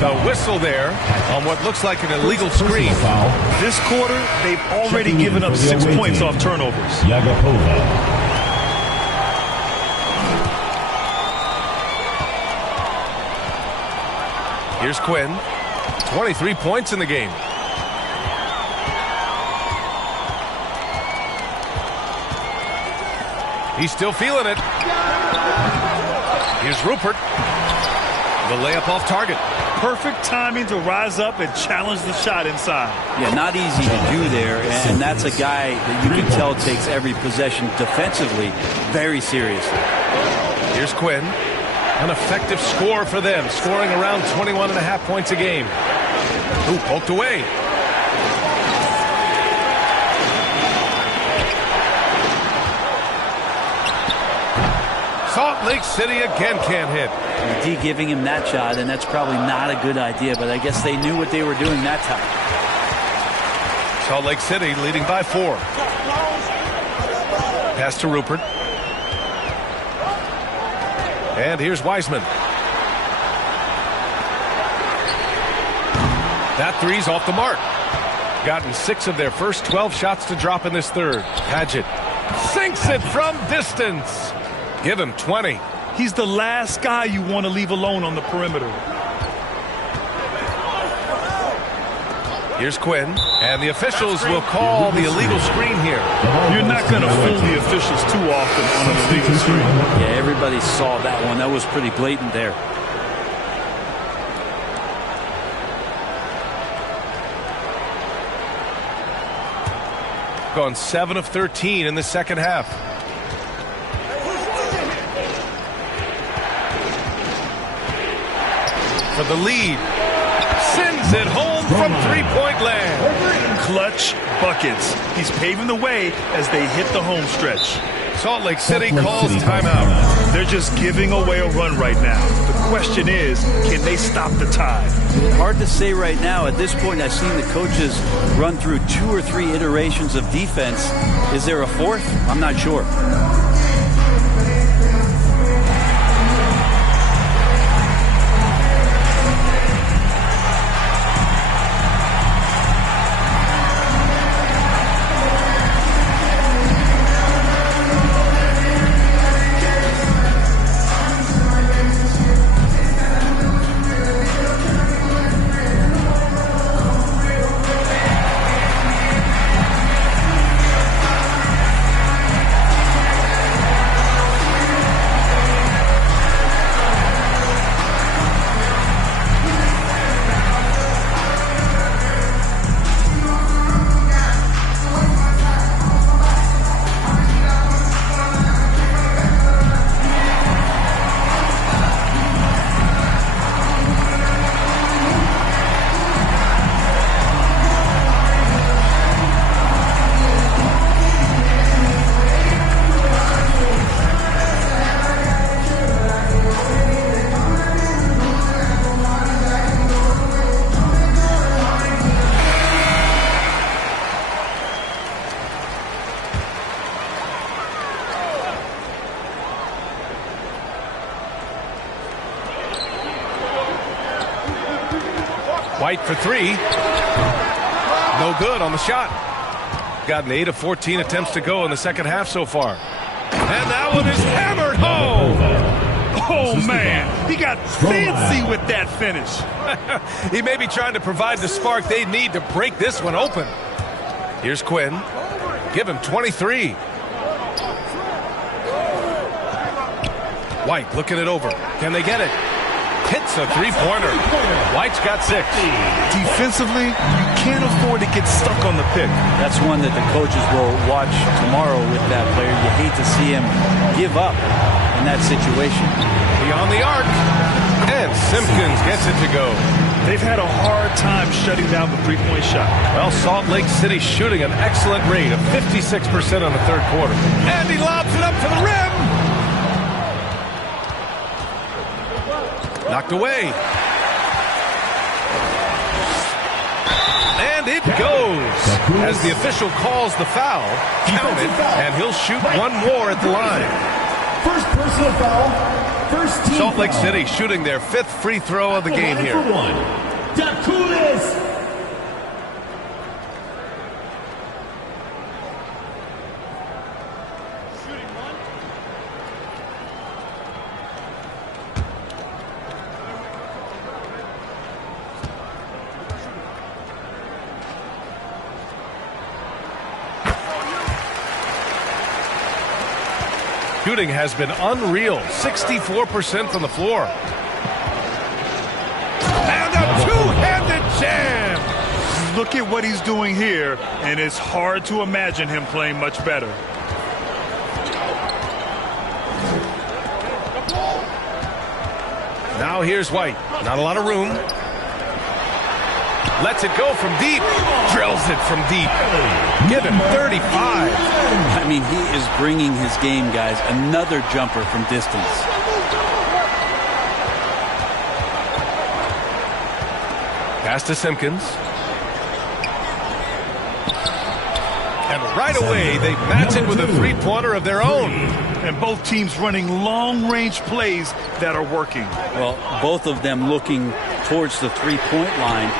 The whistle there on what looks like an illegal screen. This quarter, they've already given up 6 points off turnovers. Here's Quinn. 23 points in the game. He's still feeling it. Here's Rupert. The layup off target. Perfect timing to rise up and challenge the shot inside. Yeah, not easy to do there, and that's a guy that you can tell takes every possession defensively very seriously. Here's Quinn. An effective score for them, scoring around 21.5 points a game. Ooh, poked away. Salt Lake City again can't hit. D giving him that shot, and that's probably not a good idea, but I guess they knew what they were doing that time. Salt Lake City leading by 4. Pass to Rupert. And here's Wiseman. That three's off the mark. Gotten 6 of their first 12 shots to drop in this third. Padgett sinks it from distance. Give him 20. He's the last guy you want to leave alone on the perimeter. Here's Quinn, and the officials will call the illegal screen here. You're not going to fool the officials too often on an illegal screen. Yeah, everybody saw that one. That was pretty blatant there. Gone 7 of 13 in the second half. For the lead. Sends it home from three-point land. Clutch buckets. He's paving the way as they hit the home stretch. Salt Lake City calls timeout. They're just giving away a run right now. The question is, can they stop the tide? Hard to say right now. At this point, I've seen the coaches run through 2 or 3 iterations of defense. Is there a 4th? I'm not sure. White for 3. No good on the shot. Gotten 8 of 14 attempts to go in the second half so far. And that one is hammered home. Oh, man. He got fancy with that finish. He may be trying to provide the spark they need to break this one open. Here's Quinn. Give him 23. White looking it over. Can they get it? Hits a three-pointer. White's got 6. Defensively, you can't afford to get stuck on the pick. That's one that the coaches will watch tomorrow with that player. You hate to see him give up in that situation. Beyond the arc. And Simpkins gets it to go. They've had a hard time shutting down the three-point shot. Well, Salt Lake City shooting an excellent rate of 56% on the third quarter. And he lobs it up to the rim. Knocked away. And it goes. As the official calls the foul, count it, and he'll shoot one more at the line. First personal foul First team Salt Lake foul. City shooting their 5th free throw of the game Line here. for one, Dakulis. Shooting has been unreal, 64% from the floor. And a two-handed jam! Look at what he's doing here, and it's hard to imagine him playing much better. Now here's White. Not a lot of room. Lets it go from deep. Drills it from deep. Give him 35. I mean, he is bringing his game, guys. Another jumper from distance. Pass to Simpkins. And right away, they match it with a three-pointer of their own. And both teams running long-range plays that are working. Well, both of them looking towards the three-point line.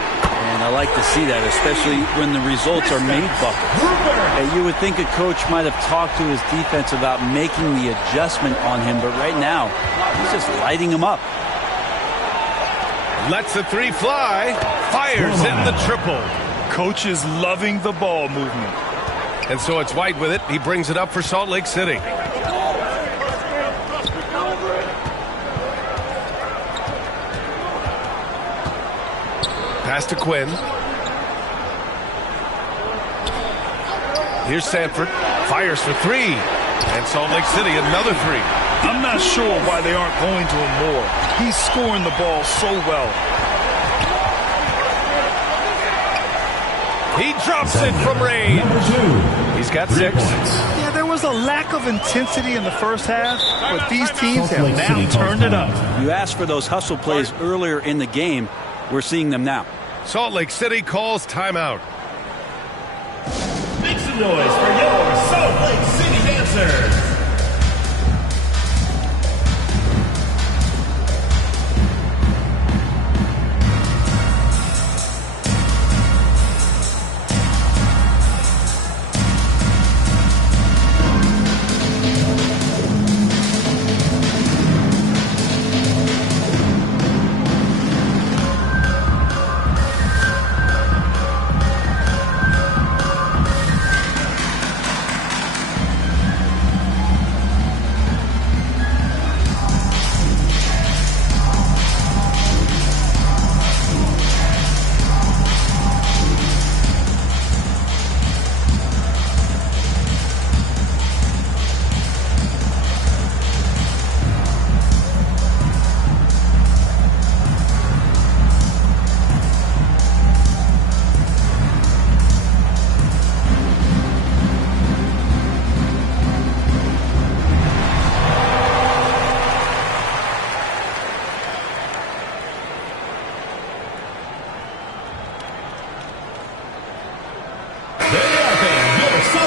And I like to see that, especially when the results are made buckets. You would think a coach might have talked to his defense about making the adjustment on him, but right now, he's just lighting him up. Lets the three fly. Fires in the triple. Coach is loving the ball movement. And so it's White with it. He brings it up for Salt Lake City. Pass to Quinn. Here's Sanford. Fires for three. And Salt Lake City, another three. I'm not sure why they aren't going to him more. He's scoring the ball so well. He drops it from range. He's got 6. Yeah, there was a lack of intensity in the first half, but these teams have now turned it up. You asked for those hustle plays earlier in the game. We're seeing them now. Salt Lake City calls timeout. Make some noise for your Salt Lake City Dancers.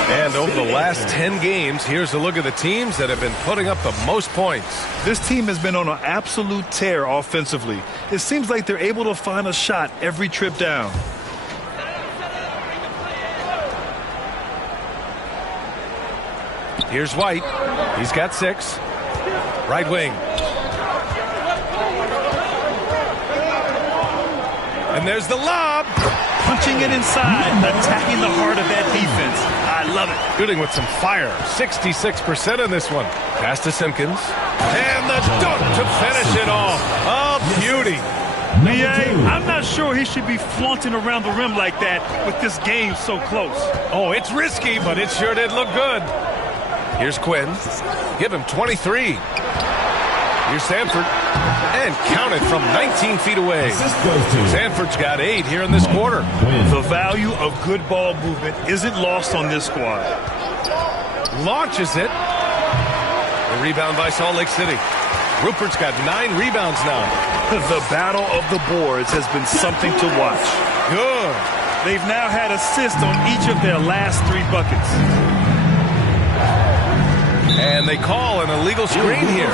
And over the last 10 games, here's a look at the teams that have been putting up the most points. This team has been on an absolute tear offensively. It seems like they're able to find a shot every trip down. Here's White. He's got 6. Right wing. And there's the lob. Punching it inside, attacking the heart of that defense. I love it. Shooting with some fire. 66% in this one. Pass to Simpkins. And the dunk to finish it off. A beauty. I'm not sure he should be flaunting around the rim like that with this game so close. Oh, it's risky, but it sure did look good. Here's Quinn. Give him 23. Here's Sanford. And count it from 19 feet away. Sanford's got 8 here in this quarter. The value of good ball movement isn't lost on this squad. Launches it. The rebound by Salt Lake City. Rupert's got 9 rebounds now. The battle of the boards has been something to watch. Good. They've now had assists on each of their last 3 buckets. And they call an illegal screen here.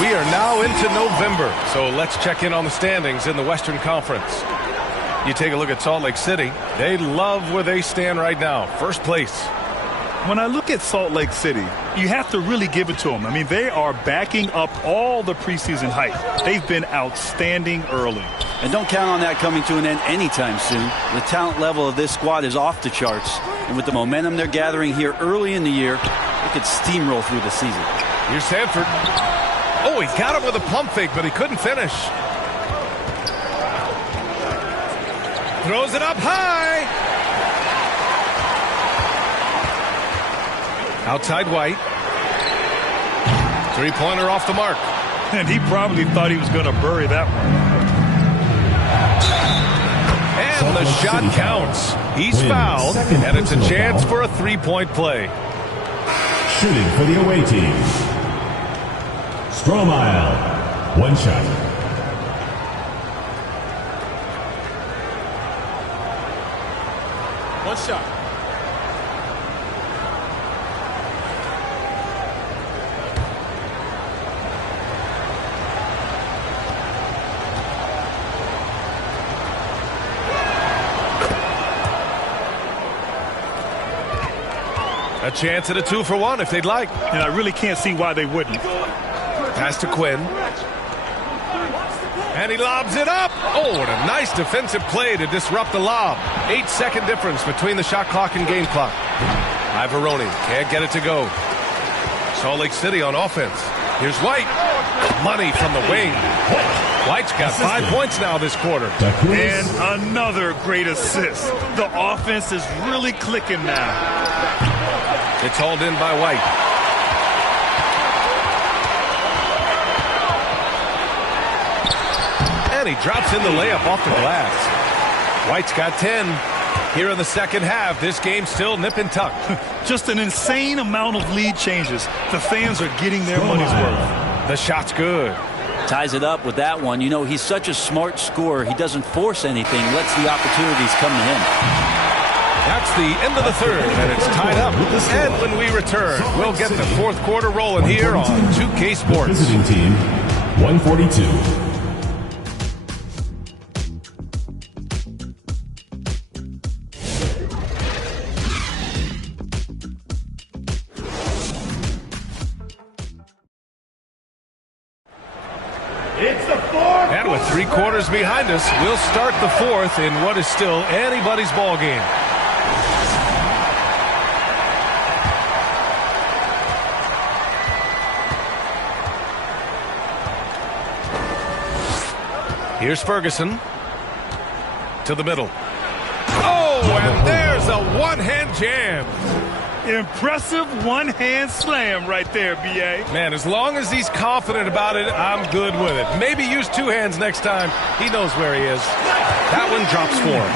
We are now into November, so let's check in on the standings in the Western Conference. You take a look at Salt Lake City. They love where they stand right now. First place. When I look at Salt Lake City, you have to really give it to them. I mean, they are backing up all the preseason hype. They've been outstanding early. And don't count on that coming to an end anytime soon. The talent level of this squad is off the charts. And with the momentum they're gathering here early in the year, they could steamroll through the season. Here's Sanford. Oh, he got him with a pump fake, but he couldn't finish. Throws it up high. Outside White. Three-pointer off the mark. And he probably thought he was going to bury that one. And the shot counts. He's fouled, and it's a chance for a three-point play. Shooting for the away team. Strohmeyer. One shot. One shot. A chance at a 2-for-1 if they'd like. And I really can't see why they wouldn't. Pass to Quinn. And he lobs it up. Oh, what a nice defensive play to disrupt the lob. 8-second difference between the shot clock and game clock. Ivoroni can't get it to go. Salt Lake City on offense. Here's White. Money from the wing. White's got 5 points now this quarter. And another great assist. The offense is really clicking now. It's hauled in by White. And he drops in the layup off the glass. White's got 10. Here in the second half, this game's still nip and tuck. Just an insane amount of lead changes. The fans are getting their money's worth. The shot's good. Ties it up with that one. You know, he's such a smart scorer. He doesn't force anything, lets the opportunities come to him. That's the end of the third, and it's tied up. And when we return, we'll get the fourth quarter rolling here on 2K Sports. Visiting team, 142. It's the fourth. And with 3 quarters behind us, we'll start the fourth in what is still anybody's ball game. Here's Ferguson to the middle. Oh, and there's a one-hand jam. Impressive one-hand slam right there, B.A. Man, as long as he's confident about it, I'm good with it. Maybe use 2 hands next time. He knows where he is. That one drops for him.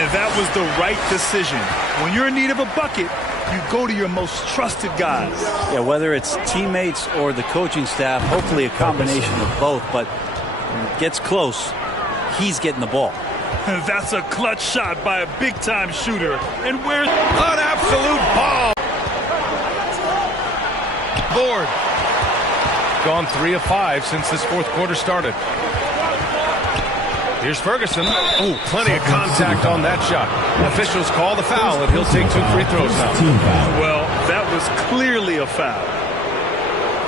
And that was the right decision. When you're in need of a bucket, you go to your most trusted guys. Yeah, whether it's teammates or the coaching staff, hopefully a combination of both, but when it gets close, he's getting the ball. That's a clutch shot by a big-time shooter. And where's an absolute bomb? Board. Gone 3 of 5 since this fourth quarter started. Here's Ferguson. Oh, plenty of contact on that shot. Officials call the foul, and he'll take 2 free throws now. Well, that was clearly a foul.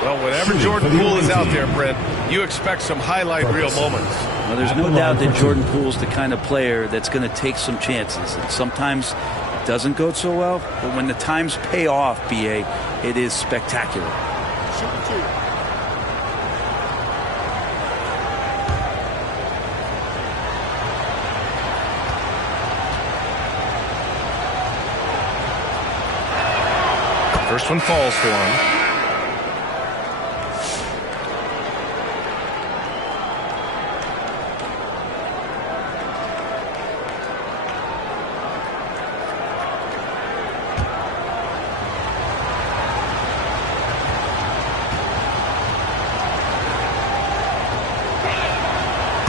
Well, whenever Jordan Poole is out there, Brent, you expect some highlight reel moments. Well, there's no doubt that Jordan Poole's the kind of player that's going to take some chances. And sometimes it doesn't go so well, but when the times pay off, B.A., it is spectacular. First one falls for him.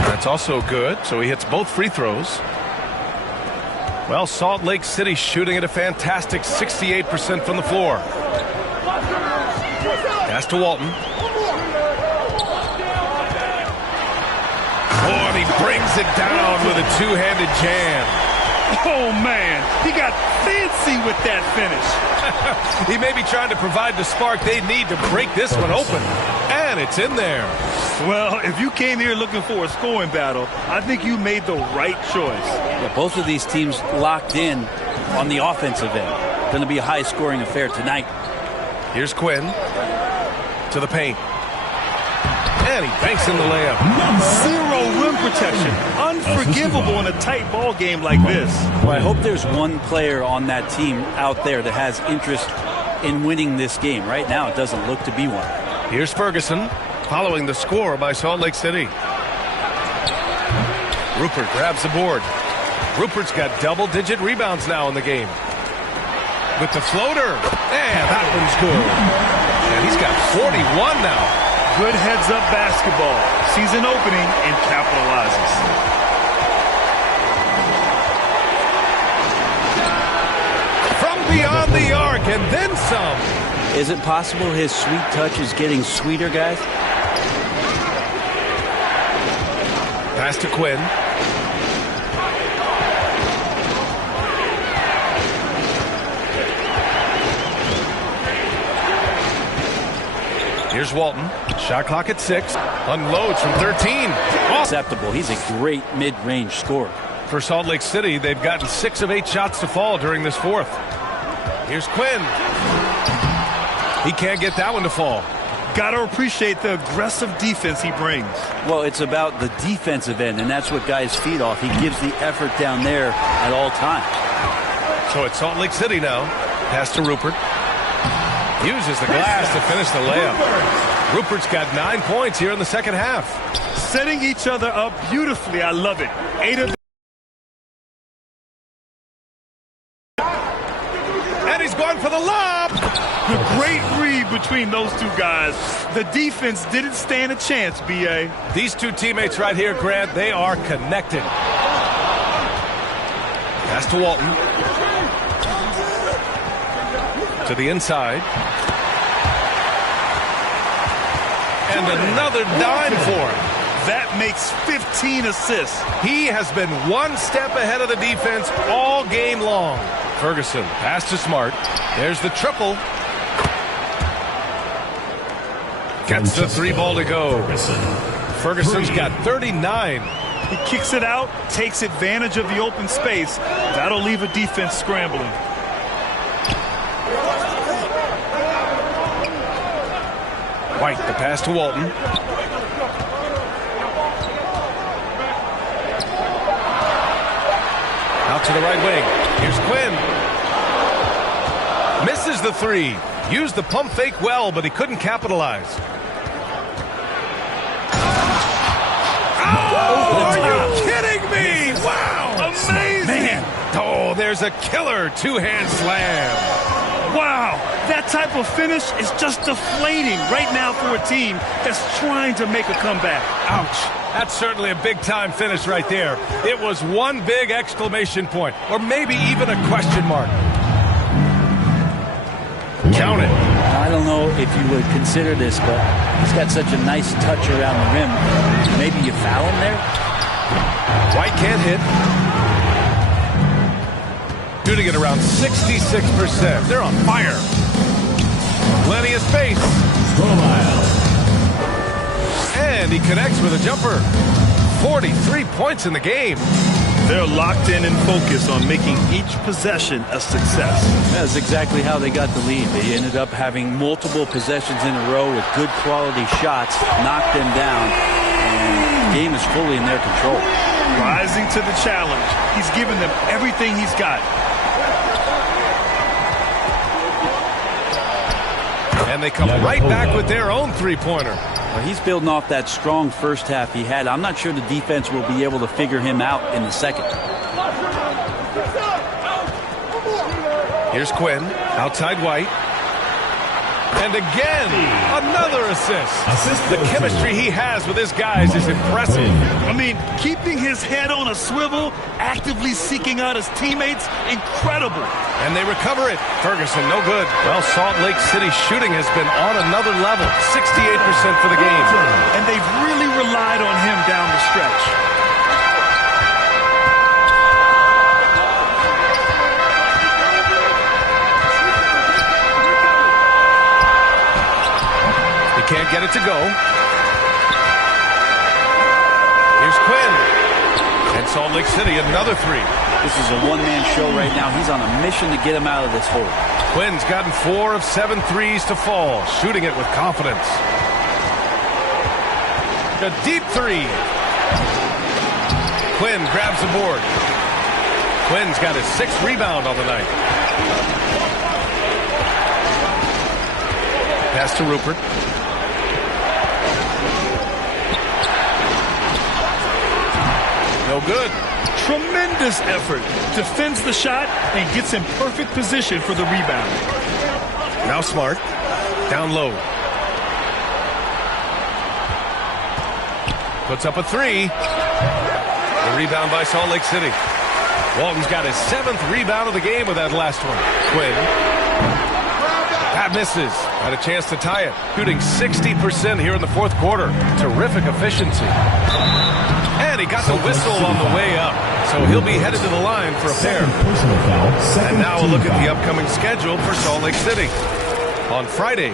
That's also good, so he hits both free throws. Well, Salt Lake City shooting at a fantastic 68% from the floor. Pass to Walton. brings it down with a two-handed jam. Oh, man, he got fancy with that finish. He may be trying to provide the spark they need to break this one open. And it's in there. Well, if you came here looking for a scoring battle, I think you made the right choice. Yeah, both of these teams locked in on the offensive end. Going to be a high-scoring affair tonight. Here's Quinn to the paint. And he banks in the layup. Zero rim protection. Unforgivable in a tight ball game like this. Well, I hope there's one player on that team out there that has interest in winning this game. Right now, it doesn't look to be one. Here's Ferguson following the score by Salt Lake City. Rupert grabs the board. Rupert's got double-digit rebounds now in the game. With the floater. And that one's good. And he's got 41 now. Good heads-up basketball. Sees an opening and capitalizes. From beyond the arc and then some. Is it possible his sweet touch is getting sweeter, guys? Pass to Quinn. Here's Walton. Shot clock at 6. Unloads from 13. Acceptable. He's a great mid-range scorer. For Salt Lake City, they've gotten 6 of 8 shots to fall during this fourth. Here's Quinn. He can't get that one to fall. Got to appreciate the aggressive defense he brings. Well, it's about the defensive end, and that's what guys feed off. He gives the effort down there at all times. So it's Salt Lake City now. Pass to Rupert. Uses the glass to finish the layup. Rupert's got 9 points here in the second half. Setting each other up beautifully. I love it. 8 of And he's going for the lob. A great read between those two guys. The defense didn't stand a chance, B.A. These two teammates right here, Grant, they are connected. Pass to Walton. To the inside. And another dime for him. That makes 15 assists. He has been one step ahead of the defense all game long. Ferguson, pass to Smart. There's the triple. Gets the 3 ball to go. Ferguson's got 39. He kicks it out, takes advantage of the open space. That'll leave a defense scrambling. White, the pass to Walton. Out to the right wing. Here's Quinn. Misses the 3. Used the pump fake well, but he couldn't capitalize. Oh, are you kidding me? Wow. Amazing. Man. Oh, there's a killer two-hand slam. Wow, that type of finish is just deflating right now for a team that's trying to make a comeback. Ouch. That's certainly a big-time finish right there. It was one big exclamation point, or maybe even a question mark. Count it. I don't know if you would consider this, but he's got such a nice touch around the rim. Maybe you foul him there? White can't hit. Shooting at around 66%. They're on fire. Plenty of space. And he connects with a jumper. 43 points in the game. They're locked in and focused on making each possession a success. That's exactly how they got the lead. They ended up having multiple possessions in a row with good quality shots, knocked them down, and the game is fully in their control. Rising to the challenge. He's given them everything he's got. And they come right back with their own three-pointer. Well, he's building off that strong first half he had. I'm not sure the defense will be able to figure him out in the second. Here's Quinn, outside White. And again, another assist. The chemistry he has with his guys is impressive. I mean, keeping his head on a swivel, actively seeking out his teammates, incredible. And they recover it. Ferguson, no good. Well, Salt Lake City shooting has been on another level, 68% for the game. And they've really relied on him down the stretch. get it to go. Here's Quinn. And Salt Lake City, another three. This is a one-man show right now. He's on a mission to get him out of this hole. Quinn's gotten 4 of 7 threes to fall, shooting it with confidence. A deep three. Quinn grabs the board. Quinn's got his 6th rebound on the night. Pass to Rupert. No good. Tremendous effort. Defends the shot and gets in perfect position for the rebound. Now Smart. Down low. Puts up a three. The rebound by Salt Lake City. Walton's got his 7th rebound of the game with that last one. Quinn. That misses. Had a chance to tie it. Shooting 60% here in the 4th quarter. Terrific efficiency. And he got the whistle on the way up. So he'll be headed to the line for a pair. And now a look at the upcoming schedule for Salt Lake City. On Friday,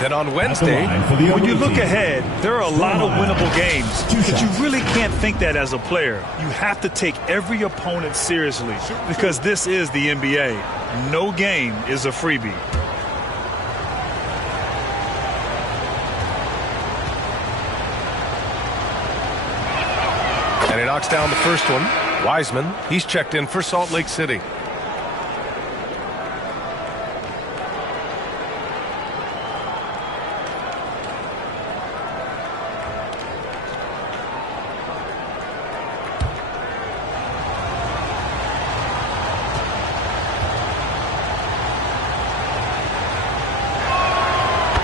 then on Wednesday. When you look ahead, there are a lot of winnable games, but you really can't think that as a player. You have to take every opponent seriously because this is the NBA. No game is a freebie. And he knocks down the first one. Wiseman, he's checked in for Salt Lake City.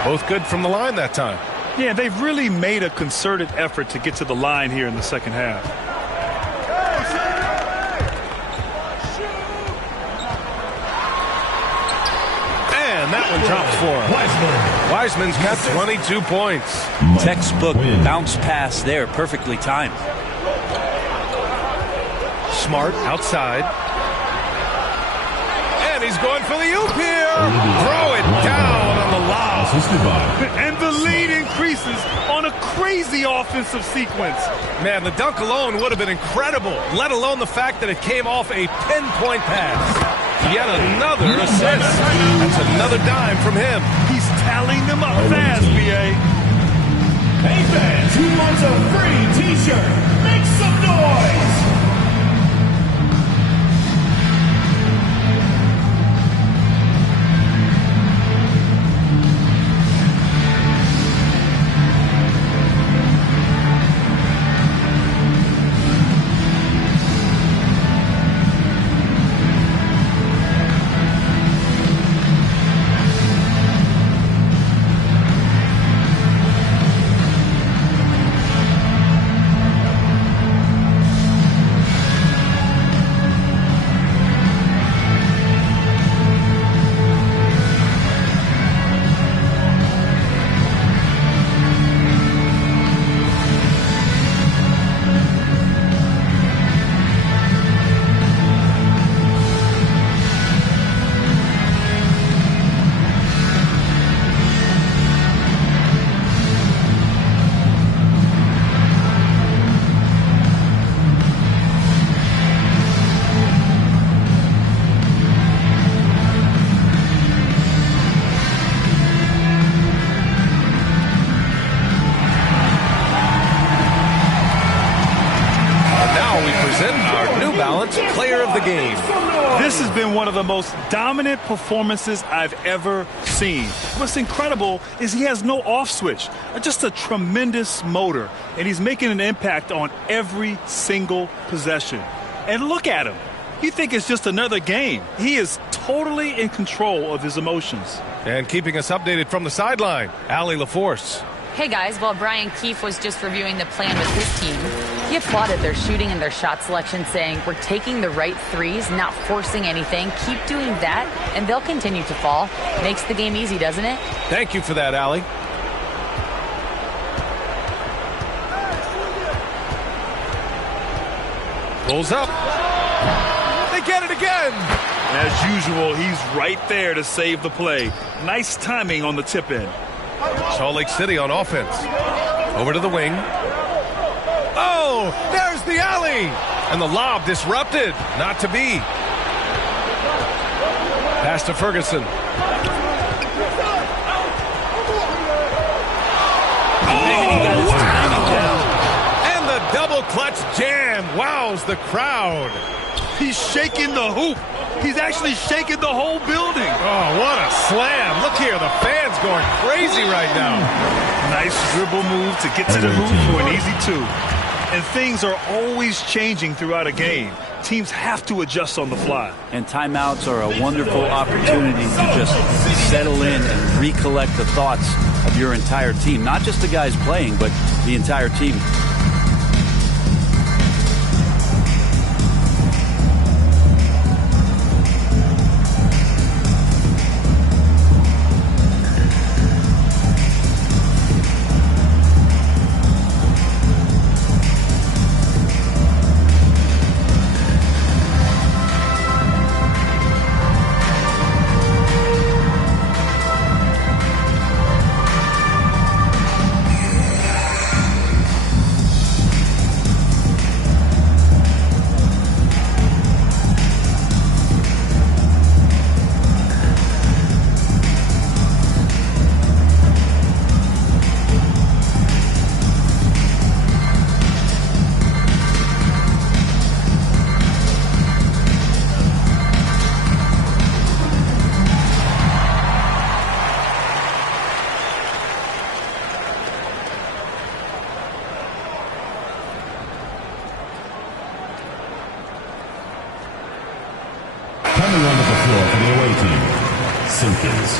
Both good from the line that time. Yeah, they've really made a concerted effort to get to the line here in the second half. And that one drops for him. Wiseman's got 22 points. Textbook bounce pass there, perfectly timed. Smart outside. And he's going for the oop here. Throw it down on the lob. And the lead increases on a crazy offensive sequence. Man, the dunk alone would have been incredible, let alone the fact that it came off a pinpoint pass. Yet another assist. That's another dime from him. He's tallying them up fast, B.A. Hey fans, who wants a free t-shirt? Make some noise! Player of the game. This has been one of the most dominant performances I've ever seen. What's incredible is he has no off switch, just a tremendous motor, and he's making an impact on every single possession. And look at him. You think it's just another game. He is totally in control of his emotions. And keeping us updated from the sideline, Allie LaForce. Hey guys, while Brian Keefe was just reviewing the plan with his team, he applauded their shooting and their shot selection, saying, we're taking the right threes, not forcing anything. Keep doing that, and they'll continue to fall. Makes the game easy, doesn't it? Thank you for that, Allie. Pulls up. They get it again. As usual, he's right there to save the play. Nice timing on the tip in. Salt Lake City on offense. Over to the wing. Oh, there's the alley. And the lob disrupted. Not to be. Pass to Ferguson. And the double clutch jam wows the crowd. He's shaking the hoop. He's actually shaking the whole building. Oh, what a slam. Look here, the fans going crazy right now. Nice dribble move to get to the hoop for an easy two. And things are always changing throughout a game. Teams have to adjust on the fly. And timeouts are a wonderful opportunity to just settle in and recollect the thoughts of your entire team. Not just the guys playing, but the entire team. Coming onto the floor for the away team, Simpkins.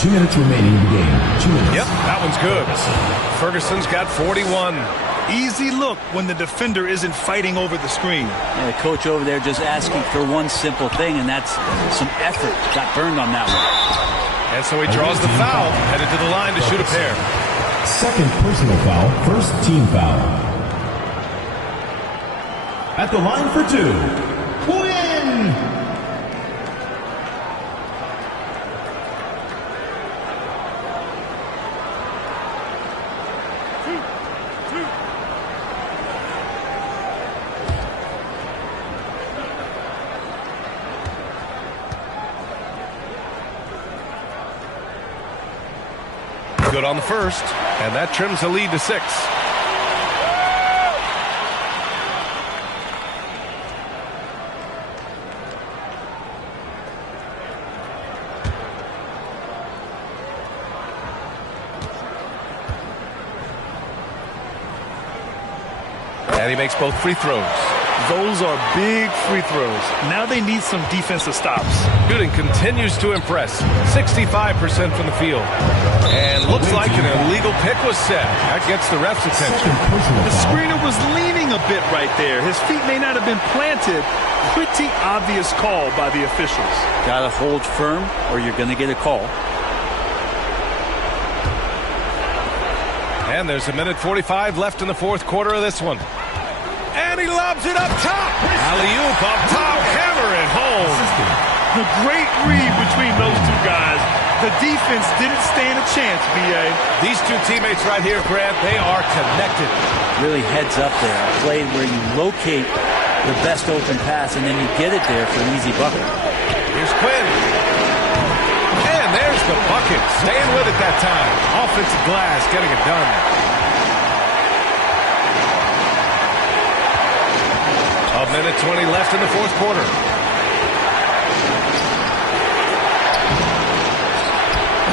Two minutes remaining in the game. 2 minutes. Yep, that one's good. Ferguson's got 41. Easy look when the defender isn't fighting over the screen. And the coach over there just asking for one simple thing, and that's some effort. Got burned on that one. And so he draws the foul, headed to the line to shoot a pair. Second personal foul, first team foul. At the line for two, Quinn! Good on the first, and that trims the lead to 6. And he makes both free throws. Those are big free throws. Now they need some defensive stops. Shooting continues to impress. 65% from the field. And looks like an illegal pick was set. That gets the ref's attention. The screener was leaning a bit right there. His feet may not have been planted. Pretty obvious call by the officials. Got to hold firm or you're going to get a call. And there's a minute 45 left in the fourth quarter of this one. And he lobs it up top. Alley-oop up top. Hammer it home. The great read between those two guys. The defense didn't stand a chance, B.A. These two teammates right here, Grant, they are connected. Really heads up there. A play where you locate the best open pass and then you get it there for an easy bucket. Here's Quinn. And there's the bucket. Staying with it that time. Offensive glass, getting it done. A minute 20 left in the fourth quarter.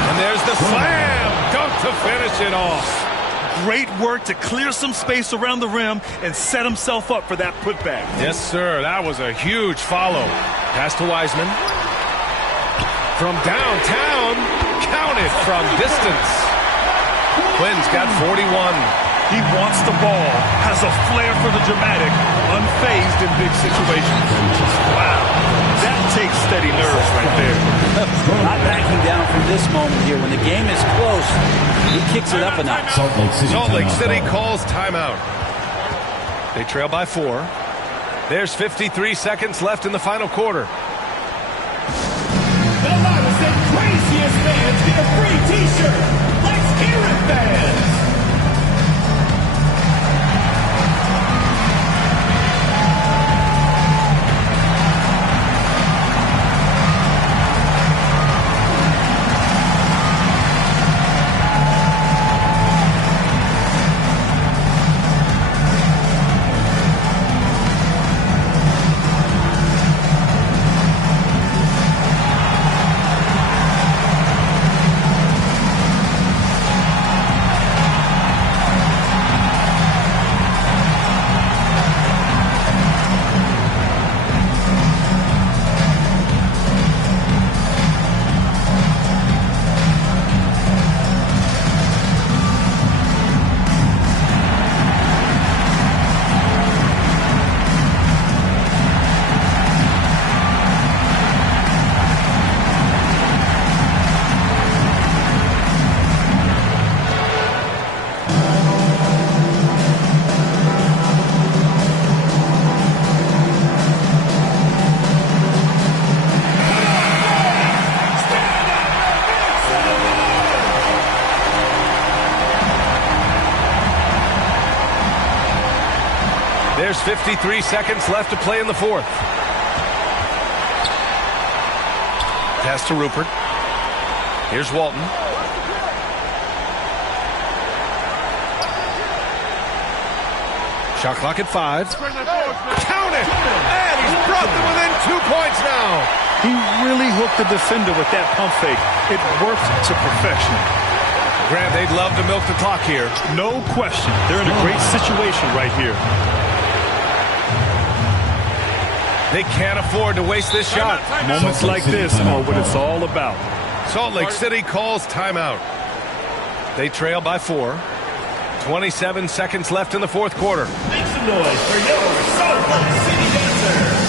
And there's the slam dunk to finish it off. Great work to clear some space around the rim and set himself up for that putback. Yes, sir. That was a huge follow. Pass to Wiseman. From downtown, counted from distance. Quinn's got 41. He wants the ball, has a flair for the dramatic, unfazed in big situations. Wow, that takes steady nerves right there. Not backing down from this moment here. When the game is close, he kicks it up a notch. Salt Lake City, Calls timeout. They trail by 4. There's 53 seconds left in the final quarter. The loudest and craziest fans get a free t-shirt. Let's hear it, fans. There's 53 seconds left to play in the fourth. Pass to Rupert. Here's Walton. Shot clock at 5. Count it! And he's brought them within 2 points now. He really hooked the defender with that pump fake. It worked to perfection. Grant, they'd love to milk the clock here. No question. They're in a great situation right here. They can't afford to waste this shot. Moments like this are what it's all about. Salt Lake City calls timeout. They trail by 4. 27 seconds left in the fourth quarter. Make some noise for your Salt Lake City dancers.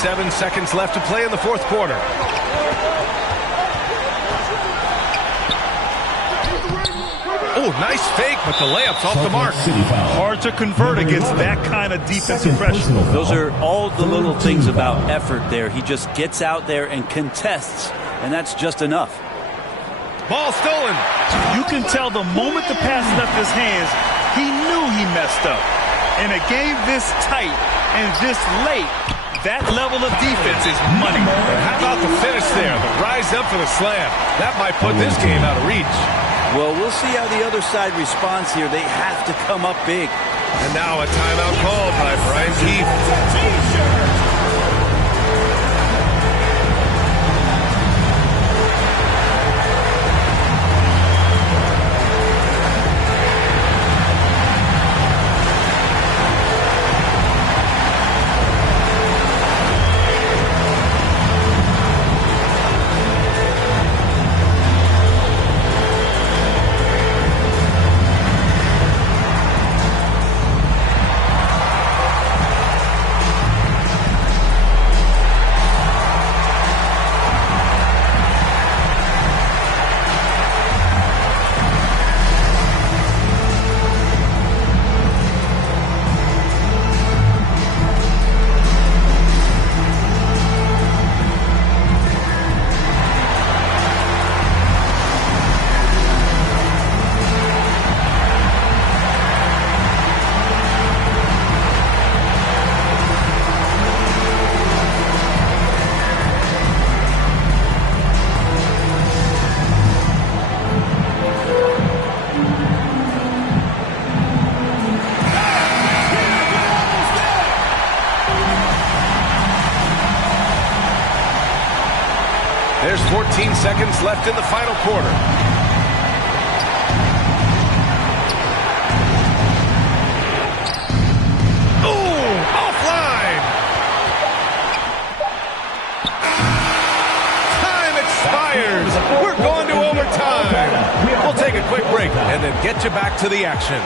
Seven seconds left to play in the fourth quarter. Oh, nice fake, but the layup's off the mark. Hard to convert against that kind of defensive pressure. Those are all the little things about effort there. He just gets out there and contests, and that's just enough. Ball stolen. You can tell the moment the pass left his hands, he knew he messed up. In a game this tight and this late, that level of defense is money. And how about the finish there? The rise up for the slam. That might put this game out of reach. Well, we'll see how the other side responds here. They have to come up big. And now a timeout called by Brian Keefe. There's 14 seconds left in the final quarter. Oh, offline. Time expired. We're going to overtime. We'll take a quick break and then get you back to the action.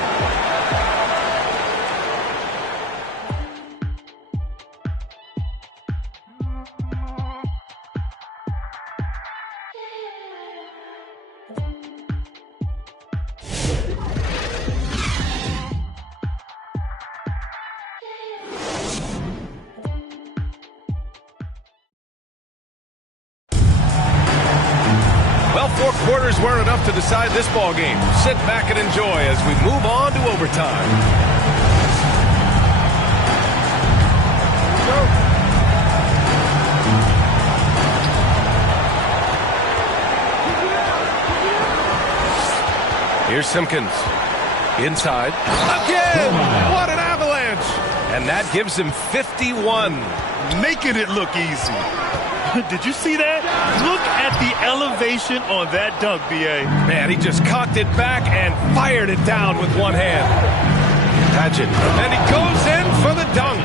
Well, 4 quarters weren't enough to decide this ball game. Sit back and enjoy as we move on to overtime. Here's Simpkins. Inside. Again! What an avalanche! And that gives him 51. Making it look easy. Did you see that? Look at the elevation on that dunk, B.A. Man, he just cocked it back and fired it down with one hand. Padgett. And he goes in for the dunk.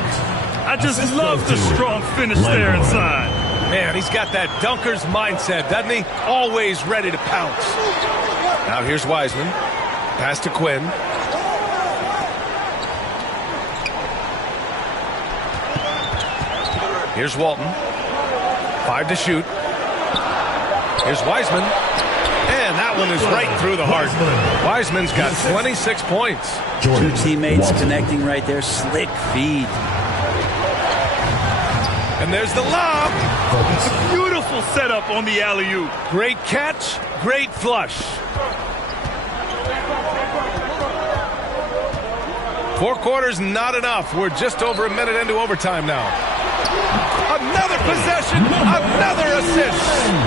I just love the strong finish there inside. Man, he's got that dunker's mindset, doesn't he? Always ready to pounce. Now here's Wiseman. Pass to Quinn. Here's Walton. 5 to shoot. Here's Wiseman. And that one is right through the heart. Wiseman's got 26 points. 2 teammates connecting right there. Slick feed. And there's the lob. Beautiful setup on the alley-oop. Great catch, great flush. 4 quarters, not enough. We're just over a minute into overtime now. Another possession, another assist.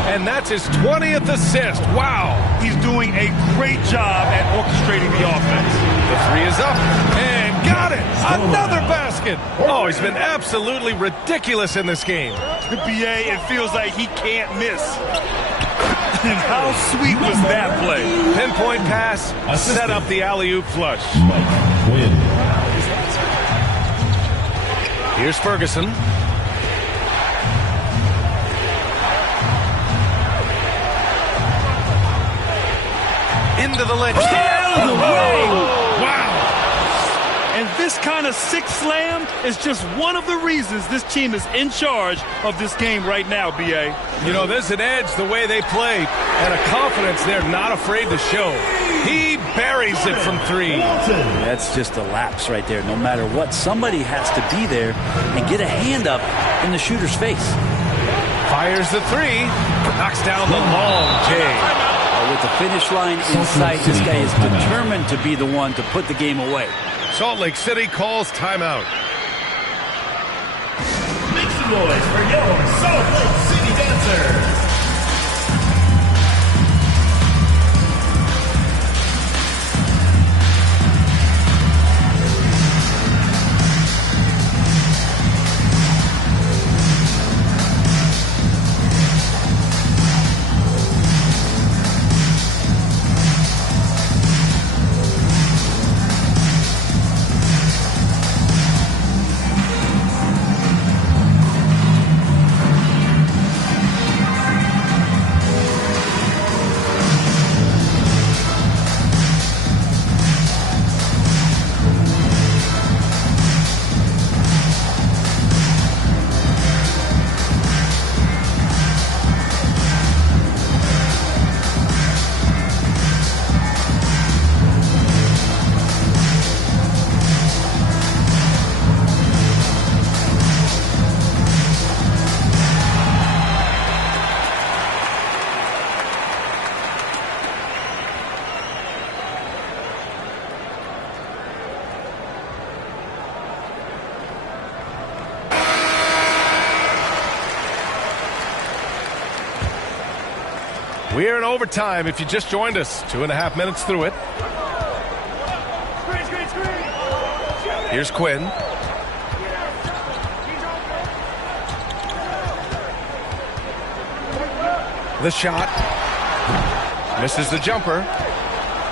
And that's his 20th assist. Wow. He's doing a great job at orchestrating the offense. The 3 is up and got it. Another basket. Oh, he's been absolutely ridiculous in this game. BA, it feels like he can't miss. And how sweet was that play? Pinpoint pass, set up the alley-oop flush. Here's Ferguson. Into the ledge. Out of the way. Wow. And this kind of sick slam is just one of the reasons this team is in charge of this game right now, B.A. You know, there's an edge the way they play and a confidence they're not afraid to show. He buries it from 3. That's just a lapse right there. No matter what, somebody has to be there and get a hand up in the shooter's face. Fires the 3. Knocks down the long J. With the finish line in sight, this guy is determined to be the one to put the game away. Salt Lake City calls timeout. Make some noise for your Salt Lake City dancers. We're in overtime if you just joined us. 2.5 minutes through it. Here's Quinn. The shot. Misses the jumper.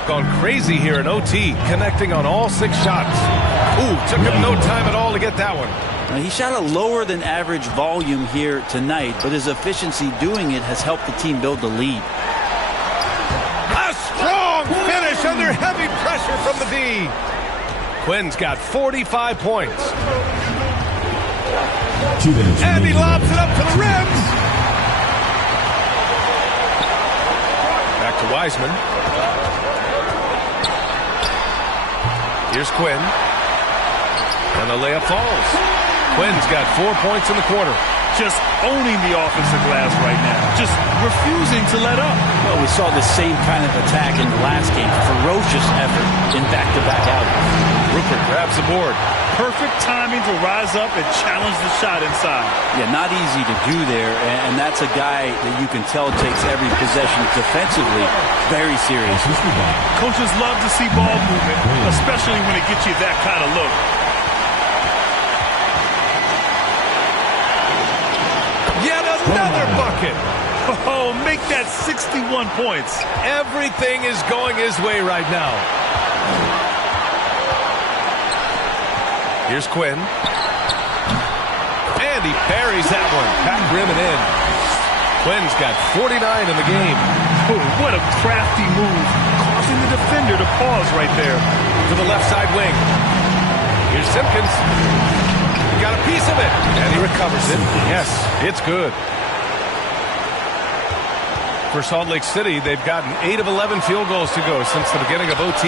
Gone crazy here in OT, connecting on all 6 shots. Ooh, took him no time at all to get that one. Now, he shot a lower than average volume here tonight, but his efficiency doing it has helped the team build the lead. A strong finish under heavy pressure from the D. Quinn's got 45 points. And he lobs it up to the rim. Back to Wiseman. Here's Quinn. And the layup falls. Quinn's got 4 points in the quarter. Just owning the offensive glass right now. Just refusing to let up. Well, we saw the same kind of attack in the last game. Ferocious effort in back-to-back outings. Rupert grabs the board. Perfect timing to rise up and challenge the shot inside. Yeah, not easy to do there, and that's a guy that you can tell takes every possession defensively very seriously. Coaches love to see ball movement, especially when it gets you that kind of look. Yet another bucket. Oh, make that 61 points. Everything is going his way right now. Here's Quinn. And he parries that one. Back rim and in. Quinn's got 49 in the game. Oh, what a crafty move. Causing the defender to pause right there. To the left side wing. Here's Simpkins. Got a piece of it. And he recovers it. Yes, it's good. For Salt Lake City, they've gotten 8 of 11 field goals to go since the beginning of OT.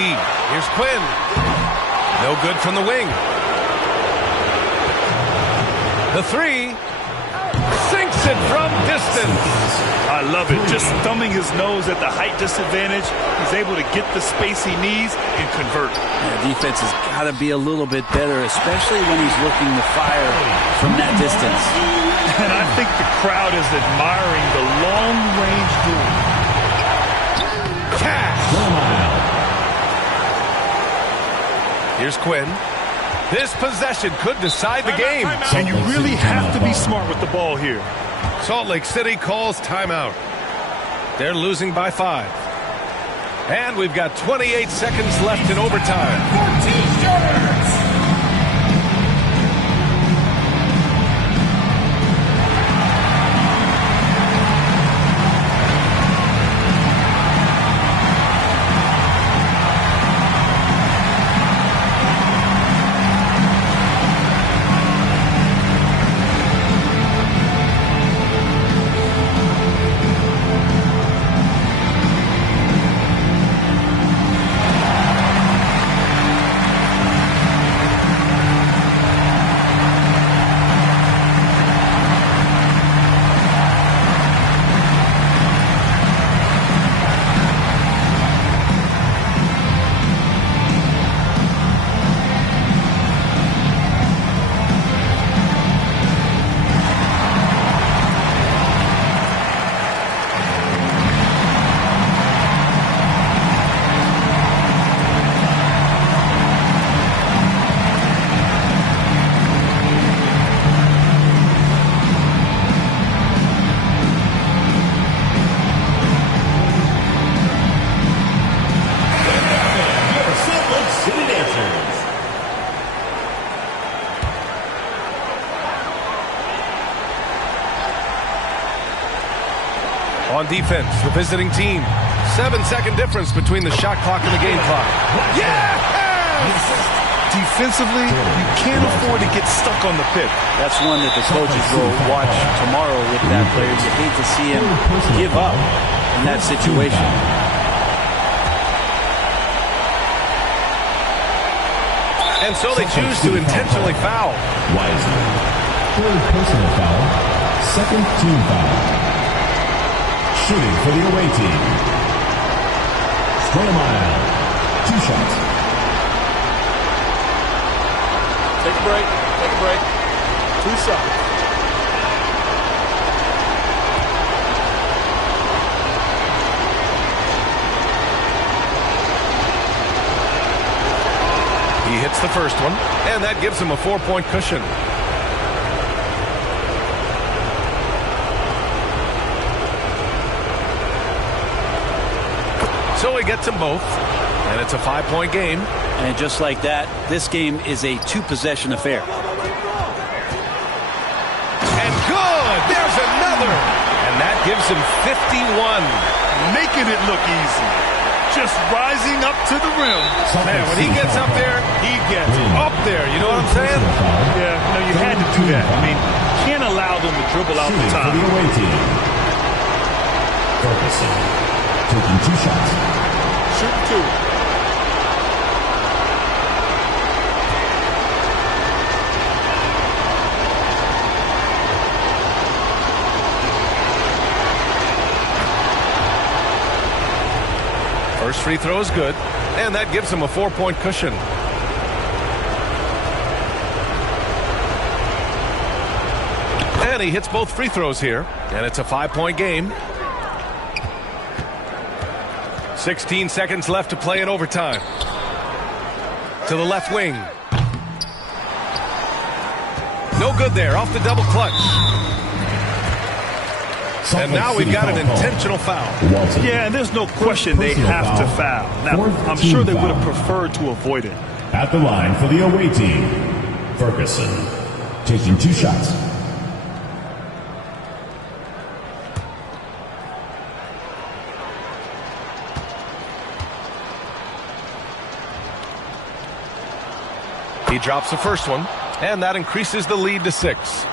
Here's Quinn. No good from the wing. The 3 sinks it from distance. I love it. Just thumbing his nose at the height disadvantage. He's able to get the space he needs and convert. Yeah, defense has got to be a little bit better, especially when he's looking to fire from that distance. And I think the crowd is admiring the long-range duel. Cash. Here's Quinn. This possession could decide the game. And you really have to be smart with the ball here. Salt Lake City calls timeout. They're losing by 5. And we've got 28 seconds left in overtime. On defense, the visiting team. 7-second difference between the shot clock and the game clock. Yes! Defensively, you can't afford to get stuck on the pick. That's one that the coaches will watch tomorrow with that player. You hate to see him give up in that situation. And so they choose to intentionally foul. Wiseman. Third personal foul. Second team foul. Shooting for the away team. Stoudemire. 2 shots. Take a break. Take a break. 2 shots. He hits the first one, and that gives him a 4-point cushion. So he gets them both, and it's a 5-point game. And just like that, this game is a 2-possession affair. And good! There's another! And that gives him 51. Making it look easy. Just rising up to the rim. Man, when he gets up there, he gets up there. You know what I'm saying? Yeah, you had to do that. I mean, can't allow them to dribble out the top. For the away team. Ferguson taking 2 shots. Shoot 2. First free throw is good, and that gives him a 4-point cushion. And he hits both free throws here, and it's a 5-point game. 16 seconds left to play in overtime. To the left wing. No good there, off the double clutch. And now we've got an intentional foul. Yeah, and there's no question they have to foul. Now, I'm sure they would have preferred to avoid it. At the line for the away team, Ferguson taking 2 shots. He drops the first one, and that increases the lead to 6.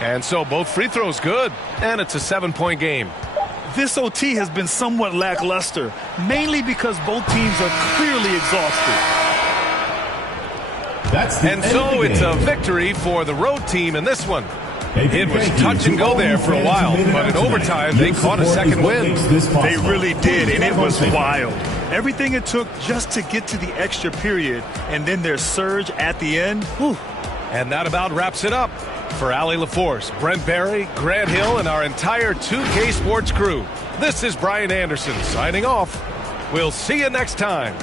And so both free throws good, and it's a 7-point game. This OT has been somewhat lackluster, mainly because both teams are clearly exhausted. And so it's a victory for the road team in this one. It was touch and go there for a while, but in overtime they caught a second win. They really did, and it was wild. Everything it took just to get to the extra period, and then their surge at the end. Whew. And that about wraps it up. For Allie LaForce, Brent Barry, Grant Hill, and our entire 2K Sports crew, this is Brian Anderson signing off. We'll see you next time.